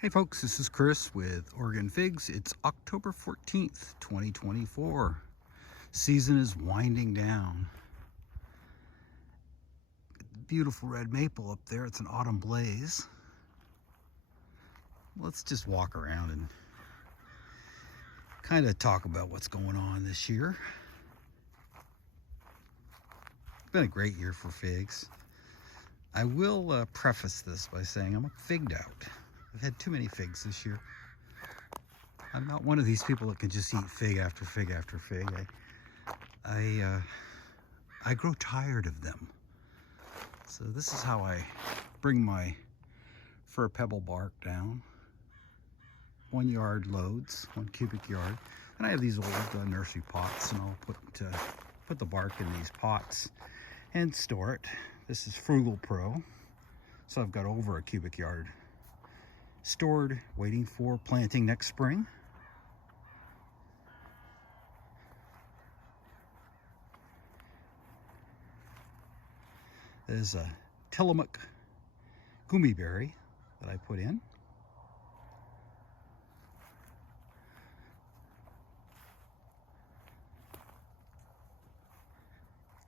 Hey folks, this is Chris with Oregon Figs. It's October 14th, 2024. Season is winding down. Beautiful red maple up there. It's an autumn blaze. Let's just walk around and kind of talk about what's going on this year. It's been a great year for figs. I will preface this by saying I'm figged out. I've had too many figs this year. I'm not one of these people that can just eat fig after fig after fig. I grow tired of them. So this is how I bring my fir pebble bark down. 1 yard loads, 1 cubic yard. And I have these old nursery pots, and I'll put the bark in these pots and store it. This is Frugal Pro. So I've got over a cubic yard stored, waiting for planting next spring. There's a Tillamook gummy-berry that I put in.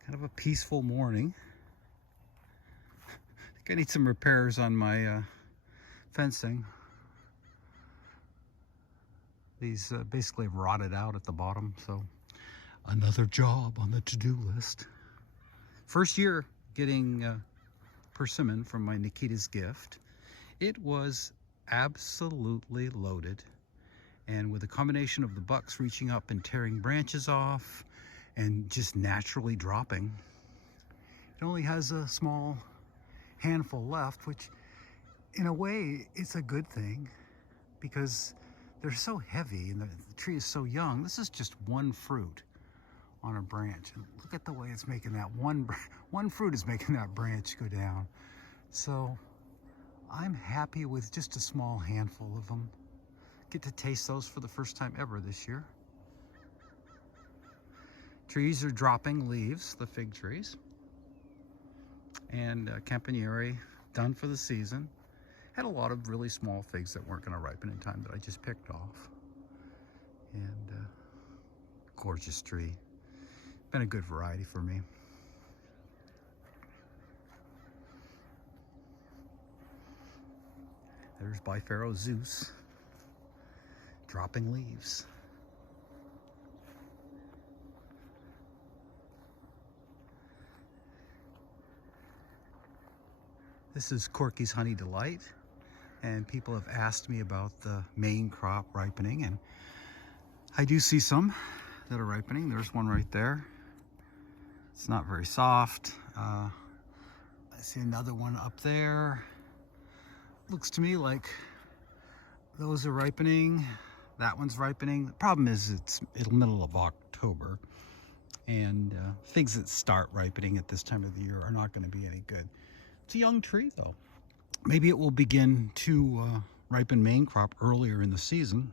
Kind of a peaceful morning. I think I need some repairs on my fencing. These basically have rotted out at the bottom, so another job on the to-do list. First year getting persimmon from my Nikita's gift. It was absolutely loaded, and with a combination of the bucks reaching up and tearing branches off and just naturally dropping, it only has a small handful left, which in a way it's a good thing because they're so heavy and the tree is so young. This is just one fruit on a branch, and look at the way it's making that one fruit is making that branch go down. So I'm happy with just a small handful of them. Get to taste those for the first time ever this year. Trees are dropping leaves, the fig trees. And Campaniere done for the season. Had a lot of really small figs that weren't going to ripen in time that I just picked off. And gorgeous tree. Been a good variety for me. There's Bifaro Zeus dropping leaves. This is Corky's Honey Delight, and people have asked me about the main crop ripening, and I do see some that are ripening. There's one right there. It's not very soft. I see another one up there. Looks to me like those are ripening. That one's ripening. The problem is it's middle of October, and figs that start ripening at this time of the year are not going to be any good. It's a young tree though. Maybe it will begin to ripen main crop earlier in the season.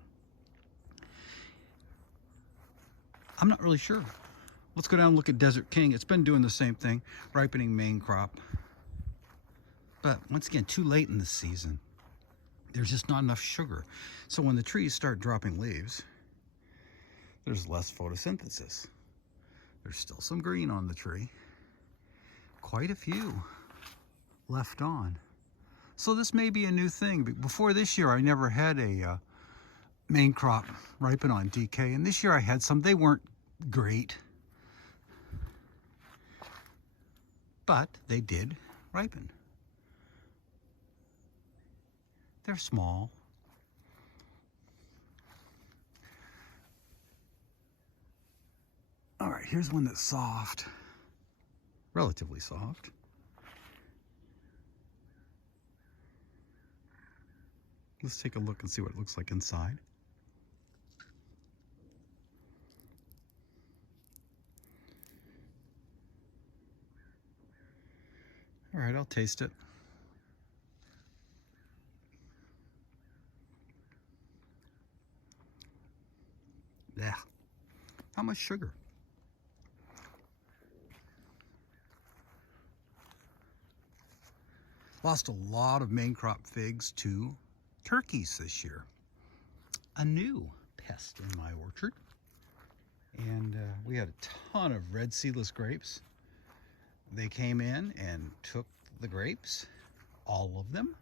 I'm not really sure. Let's go down and look at Desert King. It's been doing the same thing, ripening main crop. But once again, too late in the season. There's just not enough sugar. So when the trees start dropping leaves, there's less photosynthesis. There's still some green on the tree. Quite a few left on. So this may be a new thing. Before this year, I never had a main crop ripen on DK, and this year I had some. They weren't great, but they did ripen. They're small. All right, here's one that's soft, relatively soft. Let's take a look and see what it looks like inside. All right, I'll taste it. Yeah, how much sugar? Lost a lot of main crop figs to turkeys this year. A new pest in my orchard. And we had a ton of red seedless grapes. They came in and took the grapes, all of them,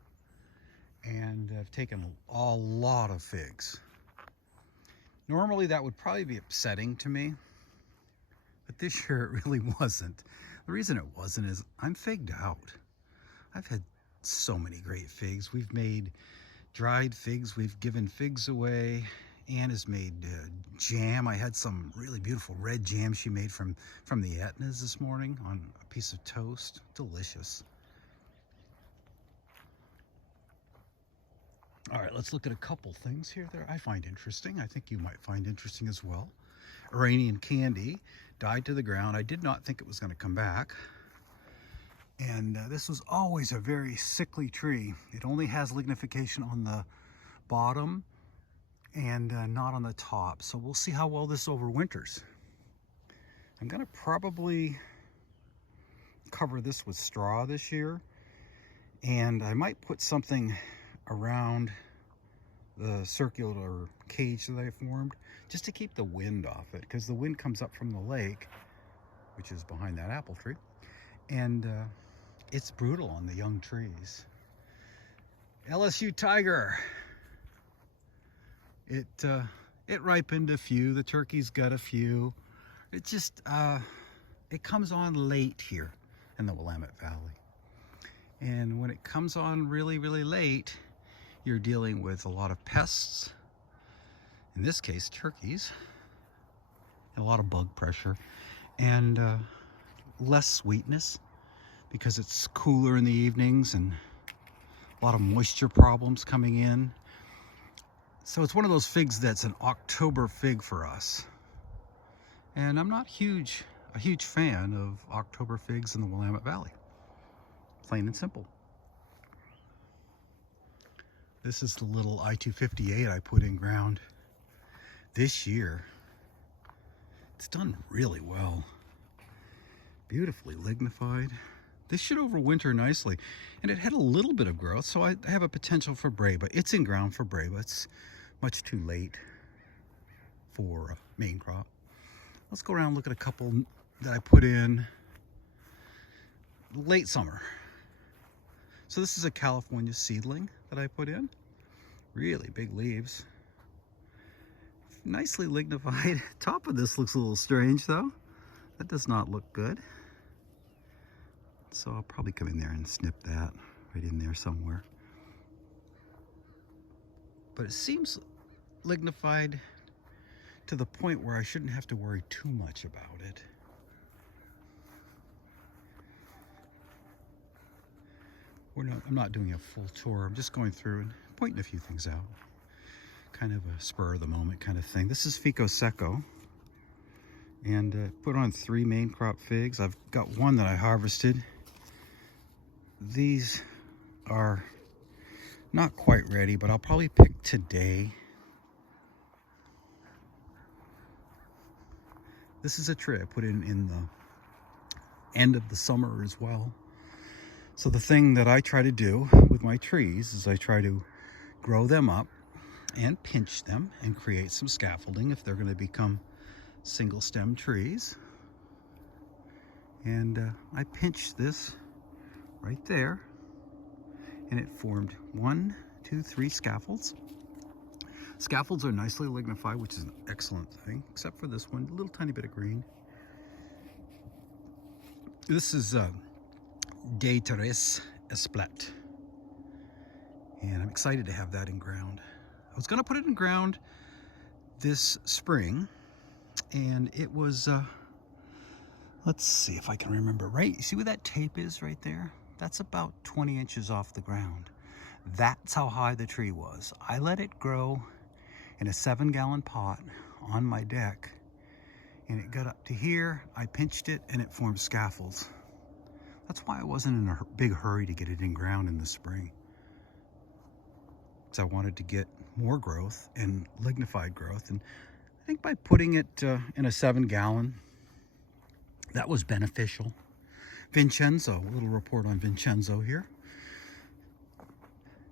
and have taken a lot of figs. Normally that would probably be upsetting to me, but this year it really wasn't. The reason it wasn't is I'm figged out. I've had so many great figs. We've made dried figs, we've given figs away. Anne has made jam. I had some really beautiful red jam she made from the Etnas this morning on a piece of toast. Delicious. All right, let's look at a couple things here that I find interesting. I think you might find interesting as well. Iranian candy died to the ground. I did not think it was going to come back. And this was always a very sickly tree. It only has lignification on the bottom and not on the top. So we'll see how well this overwinters. I'm going to probably cover this with straw this year. And I might put something around the circular cage that I formed just to keep the wind off it, because the wind comes up from the lake, which is behind that apple tree, and it's brutal on the young trees. LSU Tiger. It ripened a few. The turkeys got a few. It just it comes on late here in the Willamette Valley, and when it comes on really late, you're dealing with a lot of pests, in this case turkeys, and a lot of bug pressure, and less sweetness because it's cooler in the evenings, and a lot of moisture problems coming in. So it's one of those figs that's an October fig for us. And I'm not a huge fan of October figs in the Willamette Valley. Plain and simple. This is the little I-258 I put in ground this year. It's done really well. Beautifully lignified. This should overwinter nicely. And it had a little bit of growth, so I have a potential for Breba. It's in ground for Breba. It's much too late for main crop. Let's go around and look at a couple that I put in late summer. So this is a California seedling that I put in. Really big leaves. Nicely lignified. Top of this looks a little strange though. That does not look good. So I'll probably come in there and snip that right in there somewhere. But it seems lignified to the point where I shouldn't have to worry too much about it. I'm not doing a full tour. I'm just going through and pointing a few things out. Kind of a spur of the moment kind of thing. This is Fico Seco. And put on 3 main crop figs. I've got one that I harvested. These are not quite ready, but I'll probably pick today. This is a tray I put in the end of the summer as well. So the thing that I try to do with my trees is I try to grow them up and pinch them and create some scaffolding if they're going to become single stem trees. And I pinched this right there, and it formed 1, 2, 3 scaffolds. Scaffolds are nicely lignified, which is an excellent thing, except for this one, a little tiny bit of green. This is De Terres Esplet, and I'm excited to have that in ground. I was going to put it in ground this spring, and it was, let's see if I can remember right. You see where that tape is right there? That's about 20 inches off the ground. That's how high the tree was. I let it grow in a 7-gallon pot on my deck, and it got up to here. I pinched it and it formed scaffolds. That's why I wasn't in a big hurry to get it in ground in the spring, because I wanted to get more growth and lignified growth. And I think by putting it in a 7-gallon, that was beneficial. Vincenzo, a little report on Vincenzo here.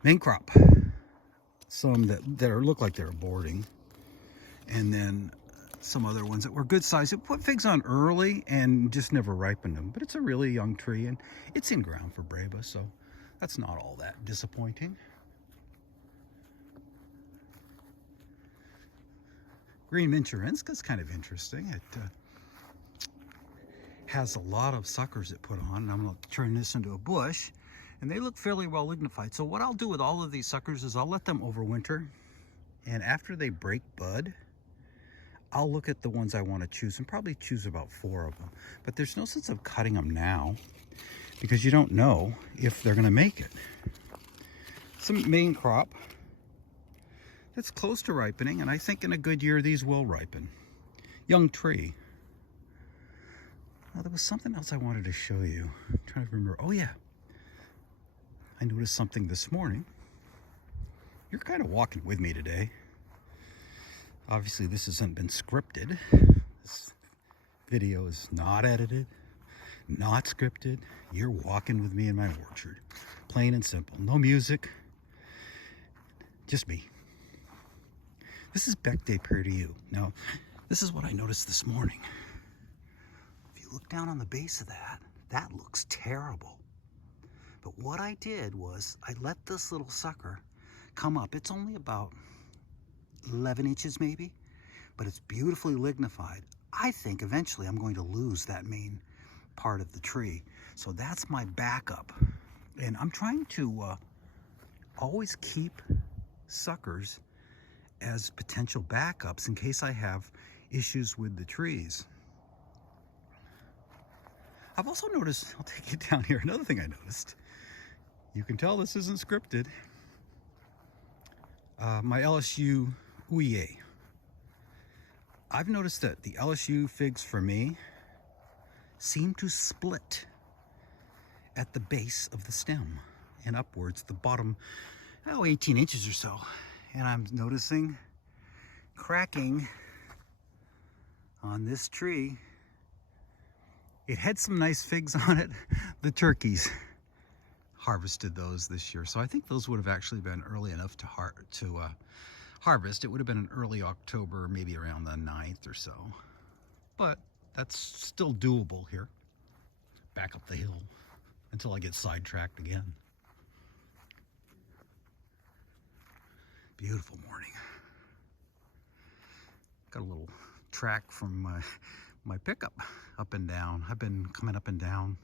Main crop. some that look like they're aborting, and then some other ones that were good size. It put figs on early and just never ripened them, but it's a really young tree and it's in ground for Breba, so that's not all that disappointing. Green Minchurenska is kind of interesting. It has a lot of suckers it put on, and I'm going to turn this into a bush, and they look fairly well lignified. So what I'll do with all of these suckers is I'll let them overwinter, and after they break bud, I'll look at the ones I want to choose and probably choose about 4 of them. But there's no sense of cutting them now because you don't know if they're going to make it. Some main crop that's close to ripening, and I think in a good year these will ripen. Young tree. Now, there was something else I wanted to show you. I'm trying to remember. Oh yeah, I noticed something this morning. You're kind of walking with me today. Obviously this hasn't been scripted. This video is not edited, not scripted. You're walking with me in my orchard. Plain and simple. No music, just me. This is Beck Day Prayer to You. Now, this is what I noticed this morning. If you look down on the base of that, that looks terrible. But what I did was I let this little sucker come up. It's only about 11 inches maybe, but it's beautifully lignified. I think eventually I'm going to lose that main part of the tree. So that's my backup. And I'm trying to always keep suckers as potential backups in case I have issues with the trees. I've also noticed, I'll take it down here, another thing I noticed. You can tell this isn't scripted. My LSU Ouye. I've noticed that the LSU figs for me seem to split at the base of the stem and upwards, the bottom, 18 inches or so. And I'm noticing cracking on this tree. It had some nice figs on it. The turkeys harvested those this year, so I think those would have actually been early enough to harvest. It would have been in early October, maybe around the 9th or so, but that's still doable here. Back up the hill until I get sidetracked again. Beautiful morning. Got a little track from my pickup up and down. I've been coming up and down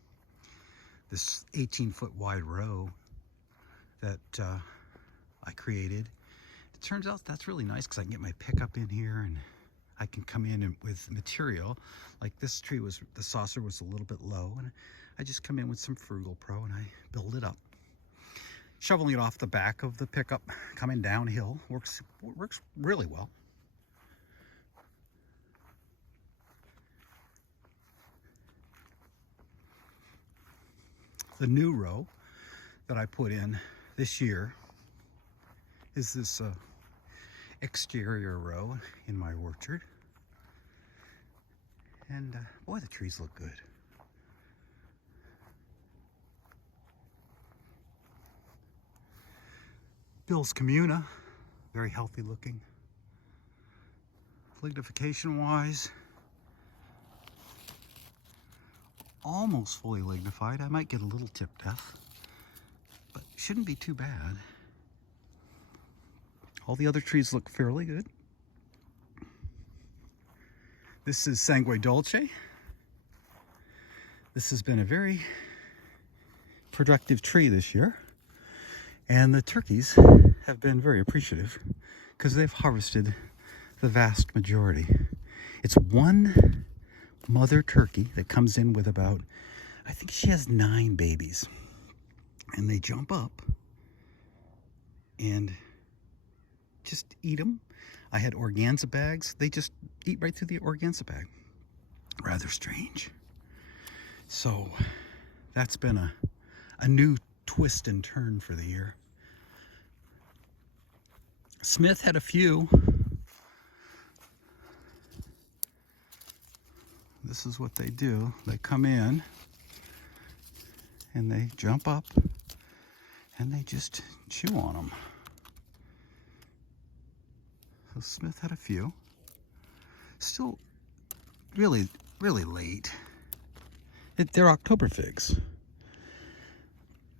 this 18-foot wide row that I created. It turns out that's really nice because I can get my pickup in here and I can come in with material. Like this tree was, the saucer was a little bit low, and I just come in with some Frugal Pro and I build it up. Shoveling it off the back of the pickup, coming downhill, works really well. The new row that I put in this year is this exterior row in my orchard. And boy, the trees look good. Bill's Communa, very healthy looking. Lignification wise, almost fully lignified. I might get a little tip death, but shouldn't be too bad. All the other trees look fairly good. This is Sangue Dolce. This has been a very productive tree this year. And the turkeys have been very appreciative because they've harvested the vast majority. It's one mother turkey that comes in with about, I think she has 9 babies. And they jump up and just eat them. I had organza bags. They just eat right through the organza bag. Rather strange. So that's been a new twist and turn for the year. Smith had a few. This is what they do. They come in and they jump up and they just chew on them. So Smith had a few. Still really, really late. They're October figs.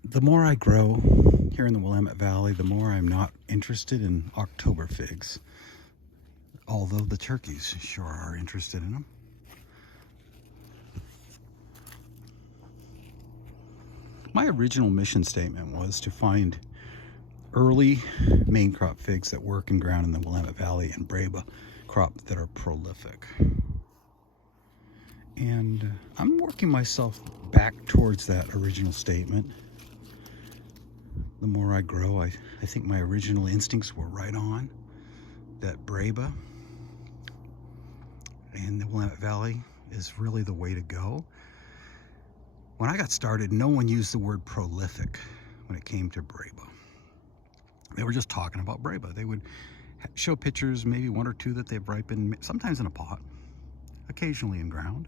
The more I grow here in the Willamette Valley, the more I'm not interested in October figs. Although the turkeys sure are interested in them. My original mission statement was to find early main crop figs that work in ground in the Willamette Valley and Breba crop that are prolific. And I'm working myself back towards that original statement. The more I grow, I think my original instincts were right on. That Breba and the Willamette Valley is really the way to go. When I got started, no one used the word prolific when it came to Breba. They were just talking about Breba. They would show pictures, maybe one or two that they've ripened, sometimes in a pot, occasionally in ground.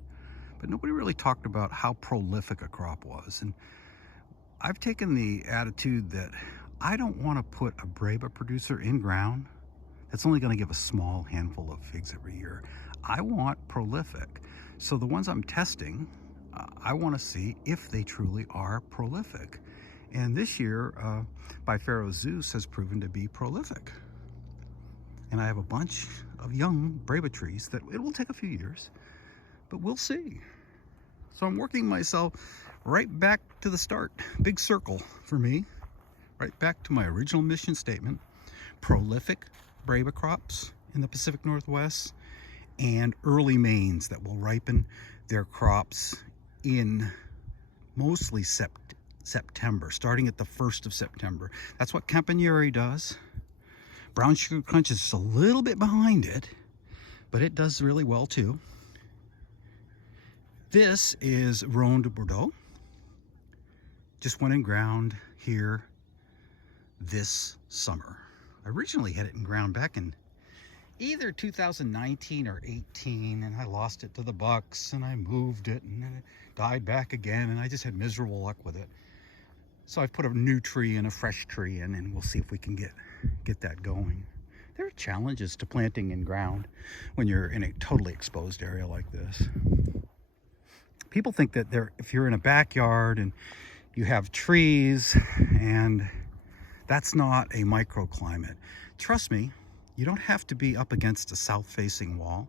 But nobody really talked about how prolific a crop was. And I've taken the attitude that I don't want to put a Breba producer in ground that's only going to give a small handful of figs every year. I want prolific. So the ones I'm testing, I want to see if they truly are prolific. And this year, Bifero Zeus has proven to be prolific. And I have a bunch of young Breba trees that it will take a few years, but we'll see. So I'm working myself right back to the start. Big circle for me. Right back to my original mission statement. Prolific Breba crops in the Pacific Northwest and early mains that will ripen their crops in mostly September, starting at the 1st of September. That's what Campagneri does. Brown Sugar Crunch is just a little bit behind it, but it does really well too. This is Rhone de Bordeaux. Just went in ground here this summer. I originally had it in ground back in either 2019 or 18, and I lost it to the bucks, and I moved it, and then it died back again, and I just had miserable luck with it. So I put a new tree and a fresh tree in, and we'll see if we can get that going. There are challenges to planting in ground when you're in a totally exposed area like this. People think that if you're in a backyard and you have trees, and that's not a microclimate. Trust me, you don't have to be up against a south-facing wall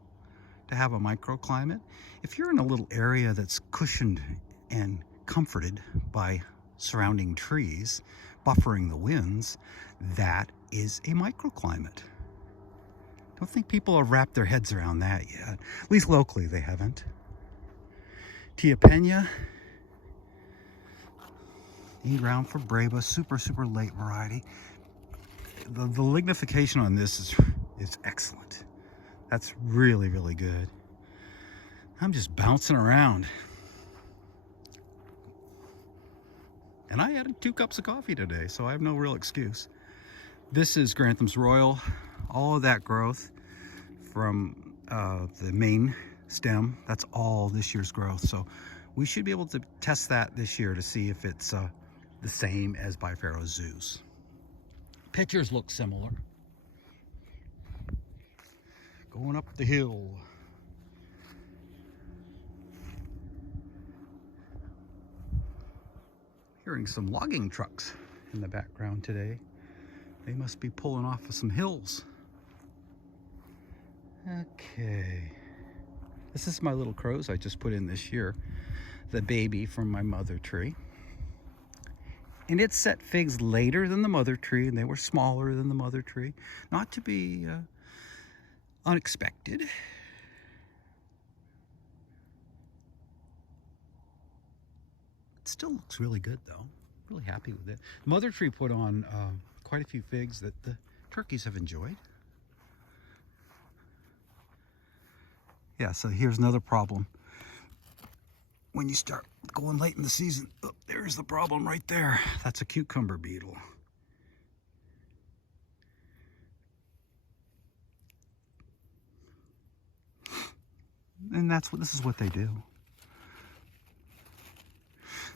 to have a microclimate. If you're in a little area that's cushioned and comforted by surrounding trees, buffering the winds, that is a microclimate. Don't think people have wrapped their heads around that yet. At least locally they haven't. Tia Pena, in ground for Breba, super late variety. The lignification on this is excellent. That's really good. I'm just bouncing around. And I added 2 cups of coffee today, so I have no real excuse. This is Granthams Royal. All of that growth from the main stem, that's all this year's growth. So we should be able to test that this year to see if it's the same as Bifero Zeus. Pictures look similar. Going up the hill. Hearing some logging trucks in the background today. They must be pulling off of some hills. Okay. This is my little crows I just put in this year. The baby from my mother tree. And it set figs later than the mother tree, and they were smaller than the mother tree. Not to be unexpected. It still looks really good though. Really happy with it. The mother tree put on quite a few figs that the turkeys have enjoyed. Yeah, so here's another problem. When you start going late in the season, oh, there's the problem right there. That's a cucumber beetle. And this is what they do.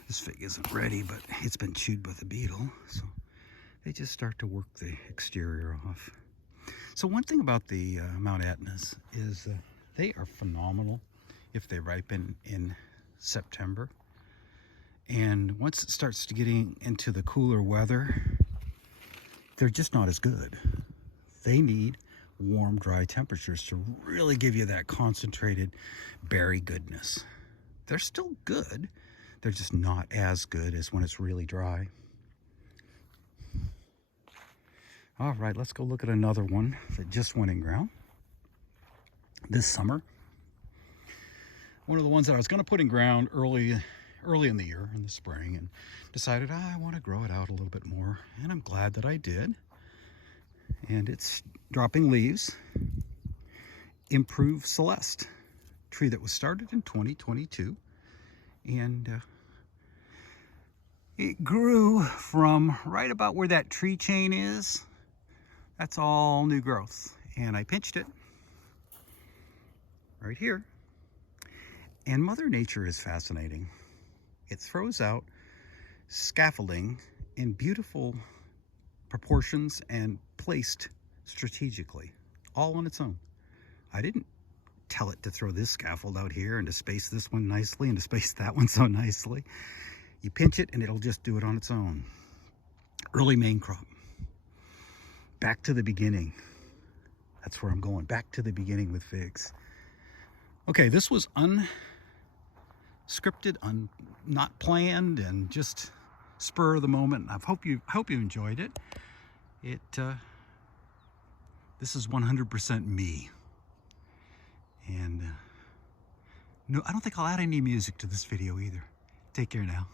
This fig isn't ready, but it's been chewed by the beetle, so they just start to work the exterior off. So one thing about the Mount Etnas is they are phenomenal if they ripen in September. And once it starts to getting into the cooler weather, they're just not as good. They need warm, dry temperatures to really give you that concentrated berry goodness. They're still good. They're just not as good as when it's really dry. All right, let's go look at another one that just went in ground this summer. One of the ones that I was going to put in ground early in the year, in the spring, and decided I want to grow it out a little bit more, and I'm glad that I did. And it's dropping leaves. Improved Celeste, tree that was started in 2022, and it grew from right about where that tree chain is. That's all new growth, and I pinched it right here. And Mother Nature is fascinating. It throws out scaffolding in beautiful proportions and placed strategically, all on its own. I didn't tell it to throw this scaffold out here and to space this one nicely and to space that one so nicely. You pinch it and it'll just do it on its own. Early main crop. Back to the beginning. That's where I'm going. Back to the beginning with figs. Okay, this was unscripted, not planned, and just spur of the moment. I hope you enjoyed it. This is 100% me. And no, I don't think I'll add any music to this video either. Take care now.